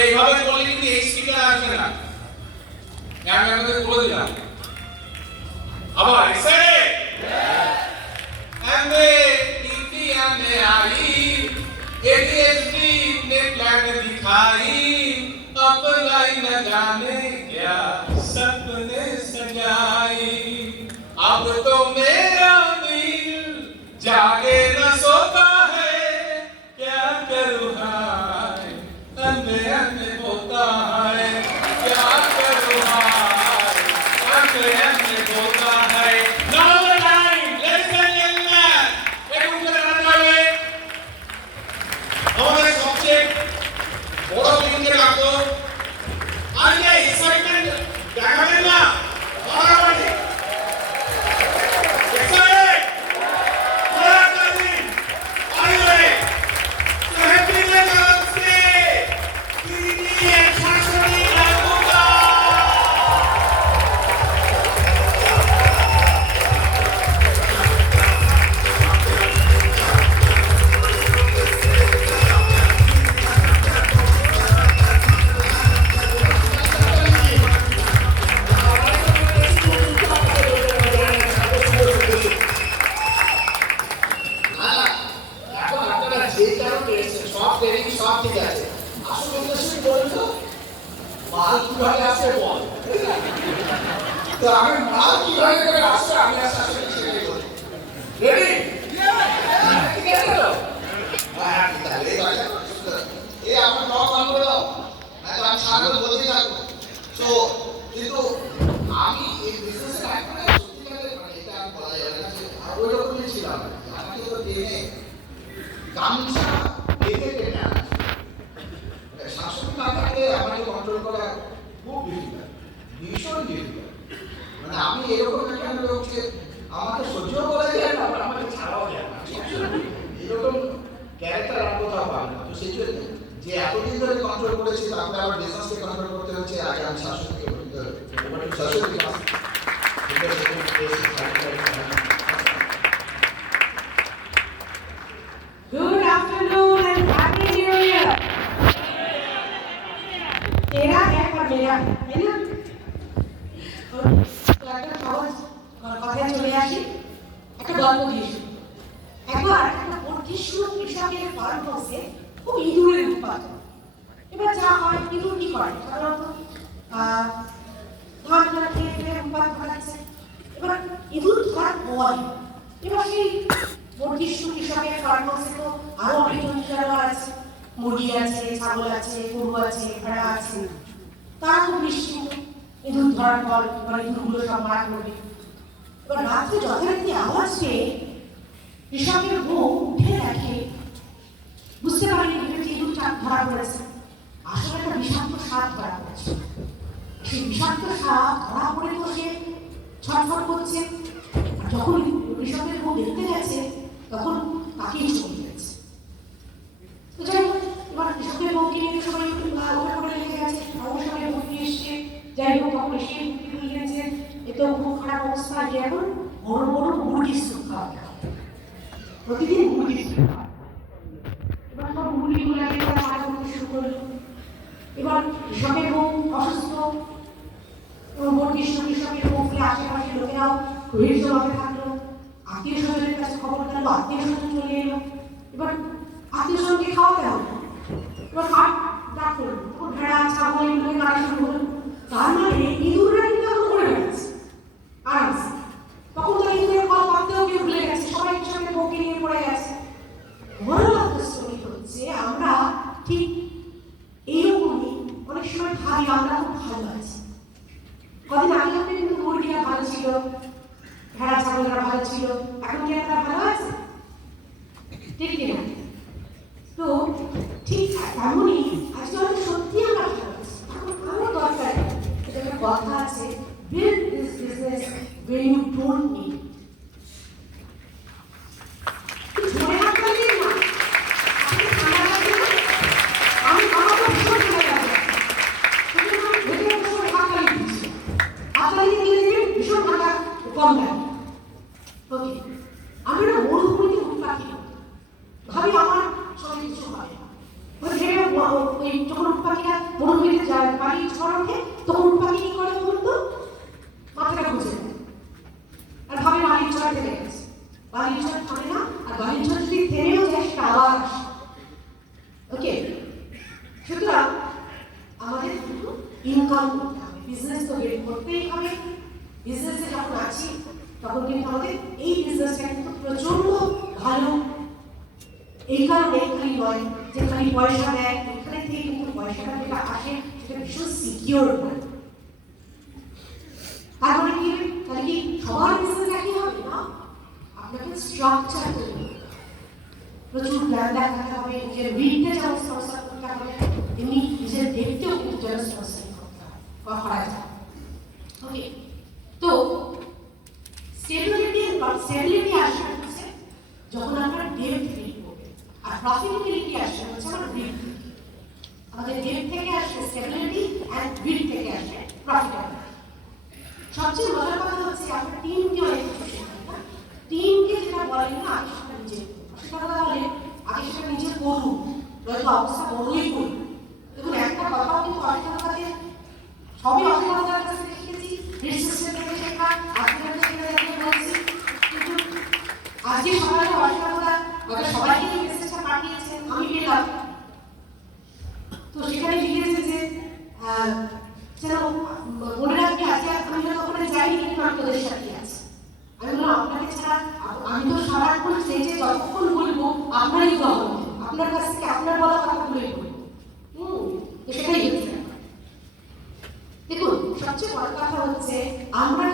এইভাবে বললে কিন্তু এই স্পিকার আসবে না। আমি আপনাদের বলে দিলাম। আবার এসে এমএ टीटी में आई एडीएसडी ने प्लान दिखाई अप्लाई न जाने क्या सपने सजाई अब तो मेरा दिल जागे न सोता है क्या करूँ हाय एमए एमए होता है क्या करूँ हाय एमए एमए होता है। আমাদের সবচেয়ে বড় বিল্ডিং রাখো আর এই এক্সাইটমেন্ট দেখাবেন না মারামারি এক্সাইট पूरा दिन आइए सहती में नाम से टीटी शासनी लागूगा। সব ঠিক আছে আসলে উদ্দেশ্য বলছো মাল কিভাবে আসে বল তো আমি মাল কিভাবে করে আসছে আমি আসলে সেটাই বলি রেডি ঠিক আছে তো হ্যাঁ তাহলে এই আমার ব্লগ অন করে দাও না তো আমি সামনে বলতে থাকবো। তো কিন্তু আমি এই বিজনেসে এখন সত্যিকারে মানে এটা আমি বলা যাবে না যে ওই রকমই ছিলাম আমাকে তো টেনে গামছা বেঁধে টেনে আনা শাসন না থাকলে আমাকে কন্ট্রোল করা খুব ডিফিকাল্ট ভীষণ ডিফিকাল্ট মানে আমি এরকম একটা লোককে আমাকে সহ্য করা যায় না আবার আমাকে ছাড়াও যায় না এরকম ক্যারেক্টার আর কোথাও পাবে না। তো সেই জন্য যে এতদিন ধরে কন্ট্রোল করেছি তারপরে আবার বিজনেসকে কন্ট্রোল করতে হচ্ছে আগে আমি শাসনকে শাসনকে Good afternoon and happy new year. तेरा है पर मेरा है ना तो একটা সহজ কথা চলে আসি একটা গল্প দিয়ে শুরু। একবার একটা বর্ধিষ্ণু কৃষকের ফার্ম হাউসে খুব ইঁদুরের উৎপাদন। এবার যা হয় ইঁদুর কি করে সাধারণত ধান ধরা খেয়ে ফেলে উৎপাদন ঘটাচ্ছে। এবার ইঁদুর ধরার পর এবার সেই বর্ধিষ্ণু কৃষকের ফার্ম হাউসে তো আরো অনেক জানোয়ার আছে, মুরগি আছে, ছাগল আছে, গরু আছে, ভেড়া আছে। তারা খুব নিশ্চিন্ত ইঁদুর ধরার পর এবার ইঁদুরগুলো সব মারা করবে। এবার রাত্রে যথারীতি আওয়াজ পেয়ে কৃষকের বউ উঠে দেখে বুঝতে পারেনি ইঁদুর ধরা পড়েছে। আসলে একটা বিষাক্ত সাপ ধরা পড়েছে। সেই বিষাক্ত সাপ ধরা পড়ে তো সে ছটফট করছে। যখন কৃষকের বউ দেখতে গেছে তখন তাকেই চলে গেছে। তো যাই হোক এবার কৃষকের বউকে নিয়ে সবাই ওটা করে লেগে গেছে অবসরে ভর্তি এসছে। যাই হোক তখন এসে ভর্তি গেছে এ তো খুব খারাপ অবস্থা। যে এখন বড় বড় মুরগির স্যুপ খাওয়াতে হবে, প্রতিদিন মুরগির স্যুপ খাওয়া। এবার সব মুরগিগুলোকে তারা মারা করতে শুরু করলো। এবার কৃষকের বউ অসুস্থ এবং কৃষকের বউকে আশেপাশের লোকেরাও রহিত থাকলো। আত্মীয় স্বজনের কাছে খবর গেল, আত্মীয় স্বজন চলে এলো। এবার আত্মীয় স্বজনকে খাওয়াতে হবে। এবার কাঠ ডাক করলো, তখন ভেড়া ছাগল এগুলোকে কাটা শুরু হলো। তার মানে ইঁদুররা কিন্তু এখন করে বেড়াচ্ছে আরামসে। তখন তো ইঁদুরের কল পাততেও কেউ ভুলে গেছে, সবাই কৃষকের বউকে নিয়ে পড়ে গেছে। বড় আত্মস্থলী হচ্ছে আমরা ঠিক এইরকমই অনেক সময় ভাবি আমরা খুব ভালো আছি। কদিন আগে আপনি কিন্তু মুরগিরা ভালো ছিল, ভেড়া ছাগলরা ভালো ছিল, এখন কি একটা ভালো আছে? ঠিক কিনা? তো ঠিক তেমনই আজকে হয়তো সত্যি আমরা ভালো আছি, এখন আরো দরকার এটা একটা কথা আছে, build this business when you don't need it. মনে রাখতে দিন না আপনি ঠান্ডা লাগবে না, আমি আমাকে ভীষণ ঠান্ডা লাগবে কিন্তু আমি ভেতরে বসে হাততালি দিচ্ছি, হাততালি দিয়ে দিলে ভীষণ ঠান্ডা কম লাগে। ওকে আমি না মরুভূমিতে উঠপাখি ভাবি আমার সব কিছু হয় ওই ভেবে ওই সুতরাং আমাদের কিন্তু ইনকাম করতে হবে, বিজনেস তো বের করতেই হবে। বিজনেসে যখন আছি তখন কিন্তু আমাদের এই বিজনেসটা কিন্তু প্রচন্ড ভালো। এই কারণে খালি নয় যে খালি পয়সা দেয়, এখানে থেকে কিন্তু পয়সাটা যেটা আসে সেটা ভীষণ সিকিউর হয়। তারপরে কি হবে? তাহলে কি সবার বিজনেস একই হবে না? আপনাকে স্ট্রাকচার তৈরি করতে হবে, প্রচুর প্ল্যান দেখাতে হবে, নিজের ঋণটা যেমন সংস্থান করতে হবে, তেমনি নিজের ডেটটাও কিন্তু যেন সংস্থান করতে হবে বা করা যায়। ওকে, তো স্টেবিলিটি আসবে হচ্ছে যখন আপনার ডেট বিল্ড করবে, আর প্রফিটেবিলিটি আসবে হচ্ছে আমার গ্রিড থেকে। আমাদের ডেট থেকে আসবে স্টেবিলিটি, আর গ্রিড থেকে আসবে প্রফিটেবিলিটি। সবচেয়ে মজার কথা হচ্ছে আপনার টিমকে অনেক কিছু শেখায় না। টিমকে যেটা বলেন না, আগে সেটা নিজে সেটা বলেন, আগে সেটা নিজে করুন, নয়তো অবস্থা বড়ই করুন। দেখুন, একটা কথাও কিন্তু অসফলতাতে সবই অসফলতার কাছে শিখেছি, রিসেপশন থেকে শেখা, আজকে বলছি। কিন্তু আজকে সকালে অসফলতা হয়তো সবাইকে এই মেসেজটা পাঠিয়েছেন, আমি পেলাম। তো সেখানে লিখেছে যে যেন মনে রাখবি আজকে আমি হয়তো ওখানে যাইনি, কিন্তু আমি তোদের সাথে আছি। আমি বললাম আপনাকে ছাড়া আমি তো সারাক্ষণ স্টেজে যতক্ষণ বলবো আপনারই গ্রহণ, আপনার কাছ থেকে আপনার বলা কথাগুলোই বলবো। তো সেটাই হচ্ছে। দেখুন, সবচেয়ে বড় কথা হচ্ছে আমরা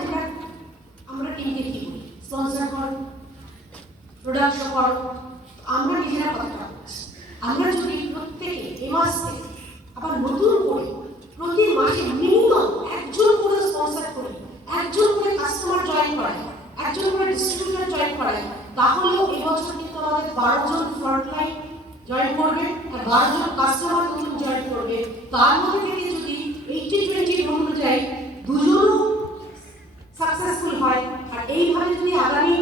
টিমকে কি করি, স্পন্সর করো, প্রোডাকশন করো, আমরা নিজেরা কথাটা বলছি। আমরা যদি প্রত্যেকে এই মাস থেকে আবার নতুন করে প্রতি মাসে মিনিমাম একজন করে স্পন্সর করি, একজন করে কাস্টমার জয়েন করাই, একজন করে ডিস্ট্রিবিউটর জয়েন করাই, তাহলেও এবছর কিন্তু আমাদের 12 জন ফ্রন্টলাইন জয়েন করবে আর 12 জন কাস্টমার নতুন জয়েন করবে। তার মধ্যে থেকে যদি 80-20 অনুযায়ী দুজনও সাকসেসফুল হয়, আর এইভাবে যদি আগামী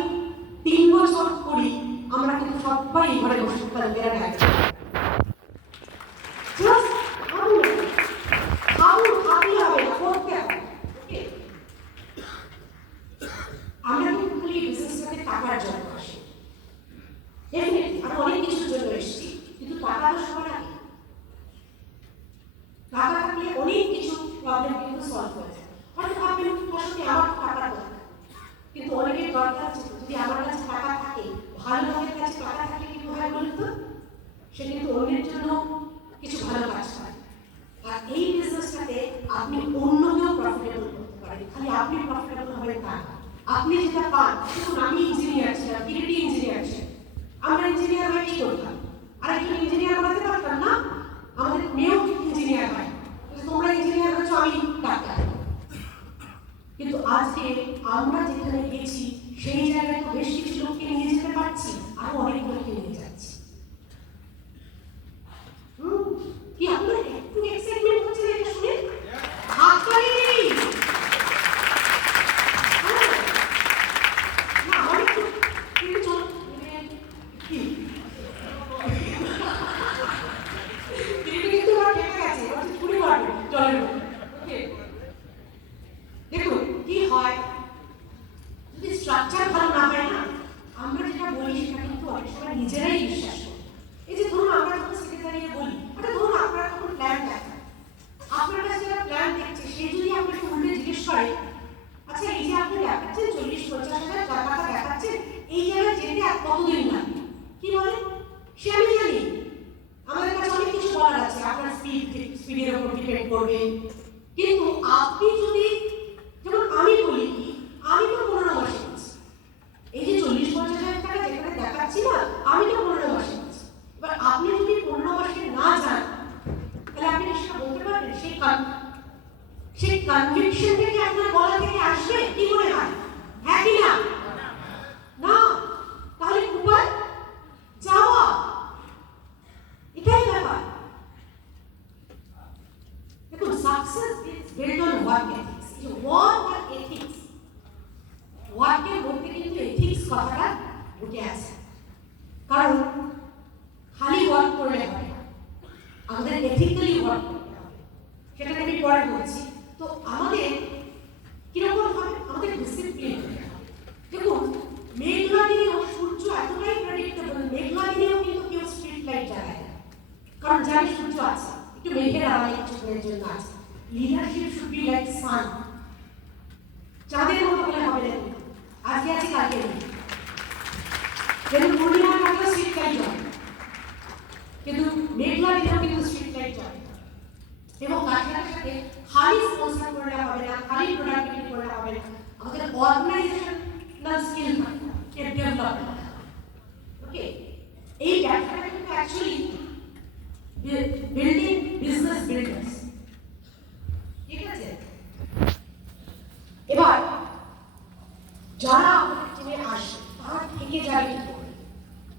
3 বছর করি, আমরা কিন্তু সবাই ঘরে বসে থাকতে পারবো। আমরা কিন্তু খালি বিজনেসটাকে টাকার জন্য আসি, আমরা অনেক কিছুর জন্য এসেছি, কিন্তু টাকা তো সবার আগে। টাকা থাকলে অনেক কিছু প্রবলেম কিন্তু সলভ হয়ে যায়। হয়তো ভাববেন আসলে আমার টাকা দরকার, কিন্তু অনেকের দরকার যদি আমার কাছে টাকা থাকে, ভালো লোকের কাছে টাকা থাকে, কিন্তু হয় বলুন তো, সে কিন্তু অন্যের জন্য কিছু ভালো কাজ করে। আর এই বিজনেসটাতে আপনি অন্যকেও প্রফিটেবল করতে পারেন, খালি আপনি প্রফিটেবল হবেন তা না। আপনি যেটা পান, দেখুন আমি ইঞ্জিনিয়ার ছিলাম, কিরিটি ইঞ্জিনিয়ার ছিলাম, আমরা ইঞ্জিনিয়ার হয়ে কি করতাম? আর একজন ইঞ্জিনিয়ার বানাতে পারতাম না? আমাদের মেয়েও ইঞ্জিনিয়ার হয়, তোমরা ইঞ্জিনিয়ার হয়েছো, আমি ডাক্তার। কিন্তু আজকে আমরা যেখানে গেছি সেই জায়গায় তো বেশ কিছু লোককে নিয়ে যেতে পারছি, আরো অনেক লোককে নিয়ে যাচ্ছি। কি আপনার একটু এক্সাইটমেন্ট হচ্ছে না এটা শুনে? হাততালি নেই না, অনেক কিন্তু চল কি কিন্তু আমার কেটে গেছে, পুরি মারবে চলে। ওকে, দেখুন কি হয় যদি স্ট্রাকচার ভালো না হয় না, আমরা যেটা বলি সেটা কিন্তু অনেক সময় নিজেরাই বিশ্বাস করি। এই যে ধরুন আমরা যখন সেক্রেটারিকে বলি, আচ্ছা ধরুন আপনারা তখন প্ল্যান দেখেন, আপনার কাছে যারা প্ল্যান দেখছে সে যদি আপনাকে উল্টে জিজ্ঞেস করে, আচ্ছা এই যে আপনি দেখাচ্ছেন 40-50 হাজার টাকাটা দেখাচ্ছেন, এই জায়গায় যেতে আর কতদিন লাগবে, কি বলে? সে আমি জানি আমাদের কাছে অনেক কিছু বলার আছে, আপনার স্পিডের উপর ডিপেন্ড করবে। কিন্তু আপনি যদি, যেমন আমি বলি কি, আমি তো 15 মাসে গেছি, এই যে 40-50 হাজার টাকা যেখানে দেখাচ্ছি না, আমি তো 15 মাসে গেছি। এবার আপনি যদি 15 মাসে না যান, তাহলে আপনি সেটা বলতে পারবেন? সেই কনভিকশন থেকে আপনার গলা থেকে আসবে কি মনে হয়? হ্যাঁ কি না? না, তাহলে উপায় যাওয়া, এটাই ব্যাপার। দেখুন, success is build on work ethics. Work আর এথিক্স, ওয়ার্কের মধ্যে কিন্তু এথিক্স কথাটা ঢুকে আছে। কারণ খালি ওয়ার্ক করলে হয় না, আমাদের এথিক্যালি ওয়ার্ক করতে হবে, সেটা আমি পরে বলছি। তো আমাদের কিরকম হবে? আমাদের ডিসিপ্লিন হতে হবে। দেখুন, মেঘলা দিনেও সূর্য এতটাই প্রেডিক্টেবল, মেঘলা দিনেও কিন্তু কেউ স্ট্রিট লাইট জ্বালায় না, কারণ জানি সূর্য আছে। মেঘের আড়ালে কিছুদিনের জন্য আছে। লিডারশিপ শুড বি লাইক সান। চাঁদের মতো হলে হবে না, আজকে আছে কালকে নেই। যেমন পূর্ণিমা থাকলে স্ট্রিট লাইট হয়, কিন্তু মেঘলা দিনেও কিন্তু স্ট্রিট লাইট হয়। এবং তার সাথে সাথে খালি স্পন্সর করলে হবে না, খালি প্রোডাক্টিভিটি করলে হবে না, আমাদের অর্গানাইজেশনাল স্কিল থাকতে ডেভেলপ হবে। ওকে, এই ব্যবসাটা কিন্তু অ্যাকচুয়ালি বিল্ডিং বিজনেস বিল্ডার্স। ঠিক আছে, এবার যারা আমাদের টিমে আসে তারা থেকে যাবে কি করে?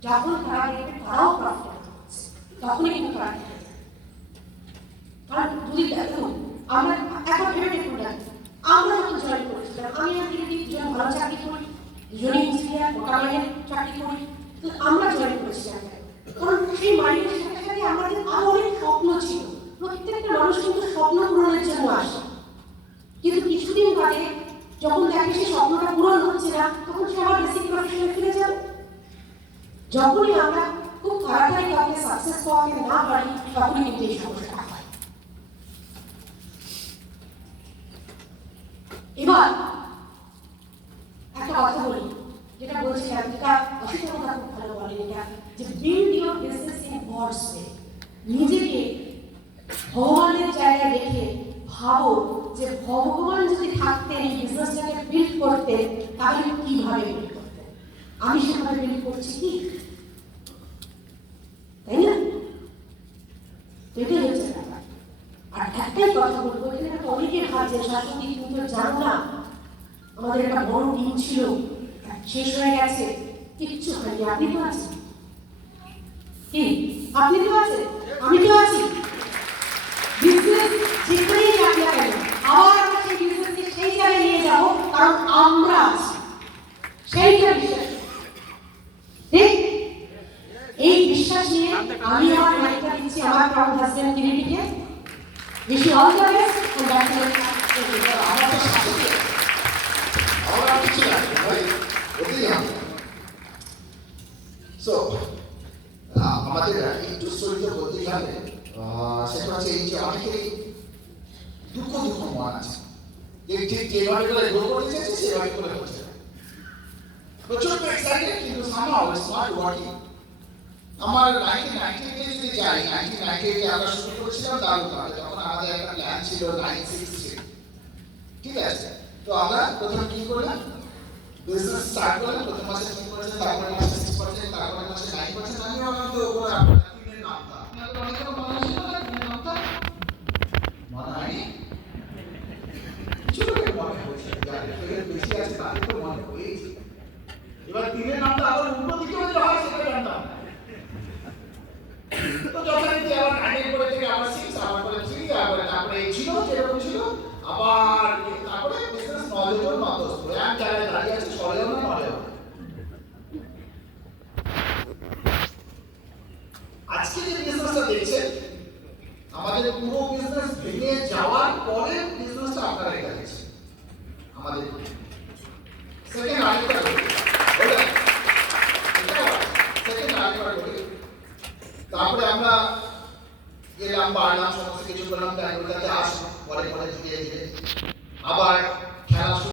যখন তারা দেখবে তারাও প্রফিটেবল হচ্ছে, তখনই কিন্তু তারা থেকে যাবে। কারণ যদি দেখুন, আমরা একবার ভেবে দেখুন না, আমরা যখন জয়েন করেছিলাম, আমি আর দিদি দুজন ভালো চাকরি করি, দুজনেই ইঞ্জিনিয়ার, মোটা মাইনের চাকরি করি, তো আমরা জয়েন করেছিলাম। কারণ সেই মাইনের সাথে সাথে আমাদের আরো অনেক স্বপ্ন ছিল। প্রত্যেকটা মানুষ কিন্তু স্বপ্ন পূরণের জন্য আসে, কিন্তু কিছুদিন বাদে যখন দেখে সেই স্বপ্নটা পূরণ হচ্ছে না, তখন সে আবার বেসিক প্রফেশনে ফিরে যাবে। যখনই আমরা খুব তাড়াতাড়ি কাউকে সাকসেস পাওয়াতে না পারি, তখনই কিন্তু এই সমস্যাটা হয়। এবার একটা কথা বলি, যেটা বলছিলাম, যেটা অসুবিধা খুব ভালো বলেন, এটা যে build your business in God's way. নিজেকে ভগবানের জায়গায় রেখে ভাবো যে ভগবান যদি থাকতেন এই বিজনেসটাকে বিল্ড করতেন, তাহলে কিভাবে বিল্ড করতেন। আমি সেভাবে বিল্ড করছি কি, তাই না? এটাই হচ্ছে ব্যাপার। আর একটাই কথা বলবো, এখানে একটা অনেকে ভাবছে শাশুড়ি তুমি তো জানো না, আমাদের একটা বড় টিম ছিল, শেষ হয়ে গেছে। কিচ্ছু হয়নি, আপনি তো আছেন। কি আপনি তো আছেন, আমি তো আছি। বিজনেস যেখানেই যাক না কেন, আবার আমরা সেই বিজনেসকে সেই জায়গায় নিয়ে যাব, কারণ আমরা আছি। সেইটা বিশ্বাস, ঠিক? এই বিশ্বাস নিয়ে আমি আমার লাইফটা দিচ্ছি আমার প্রাউড হাজবেন্ড কিরিটিকে। Wish you all the best for that. আমাদের সাথে আমরা কিছু না ভাই, ওতেই হবে। সো আমাদের একটু স্টোরিতে বলতেই হবে। সেটা হচ্ছে এই যে অনেকেরই দুঃখ মন আছে, যে ঠিক যেভাবে করে গ্রো করতে চাইছে সেভাবে করে হচ্ছে না। প্রচন্ড এক্সাইটেড, কিন্তু সামহাউ ইটস নট ওয়ার্কিং। আমার 1990 যদি যাই, 1990 আমরা শুরু করেছিলাম দারুণভাবে, তখন আমাদের একটা প্ল্যান ছিল 963। ঠিক আছে, তো আমরা প্রথম কি করলাম, বিজনেস স্টার্ট করলাম। প্রথম মাসে 3%, তারপরে মাসে 6%, তারপরে মাসে 9%। আমি ভাবলাম তো ওপরে আপনার টিমের নামটা আপনাদের অনেক মনে ছিল না, টিমের নামটা মনে হয়নি? কিছু লোকের মনে হয়েছে, যাদের ফের বেশি আছে তাদের তো মনে হয়েছে। এবার টিমের নামটা আবার উল্টো দিকে হলে হয় সেটা জানতাম না। তো যথারীতি আবার 9 করে থেকে আবার 6, আবার করে 3, তারপরে ছিল যেরকম ছিল, আবার তারপরে বিজনেস নলেজ ও নলেজ এক জায়গায় দাঁড়িয়ে আছে, সরেও না নড়েও না। আজকে যে বিজনেসটা দেখছেন, আমাদের পুরো বিজনেস ভেঙে যাওয়ার পরে বিজনেসটা আপনারা এটা দেখছেন। আমাদের সেকেন্ড আরেকটা করি, তারপরে আমরা গেলাম, বাড়লাম, সমস্ত কিছু করলাম, ব্যাঙ্গলটাতে আসলাম, পরে ধীরে ধীরে আবার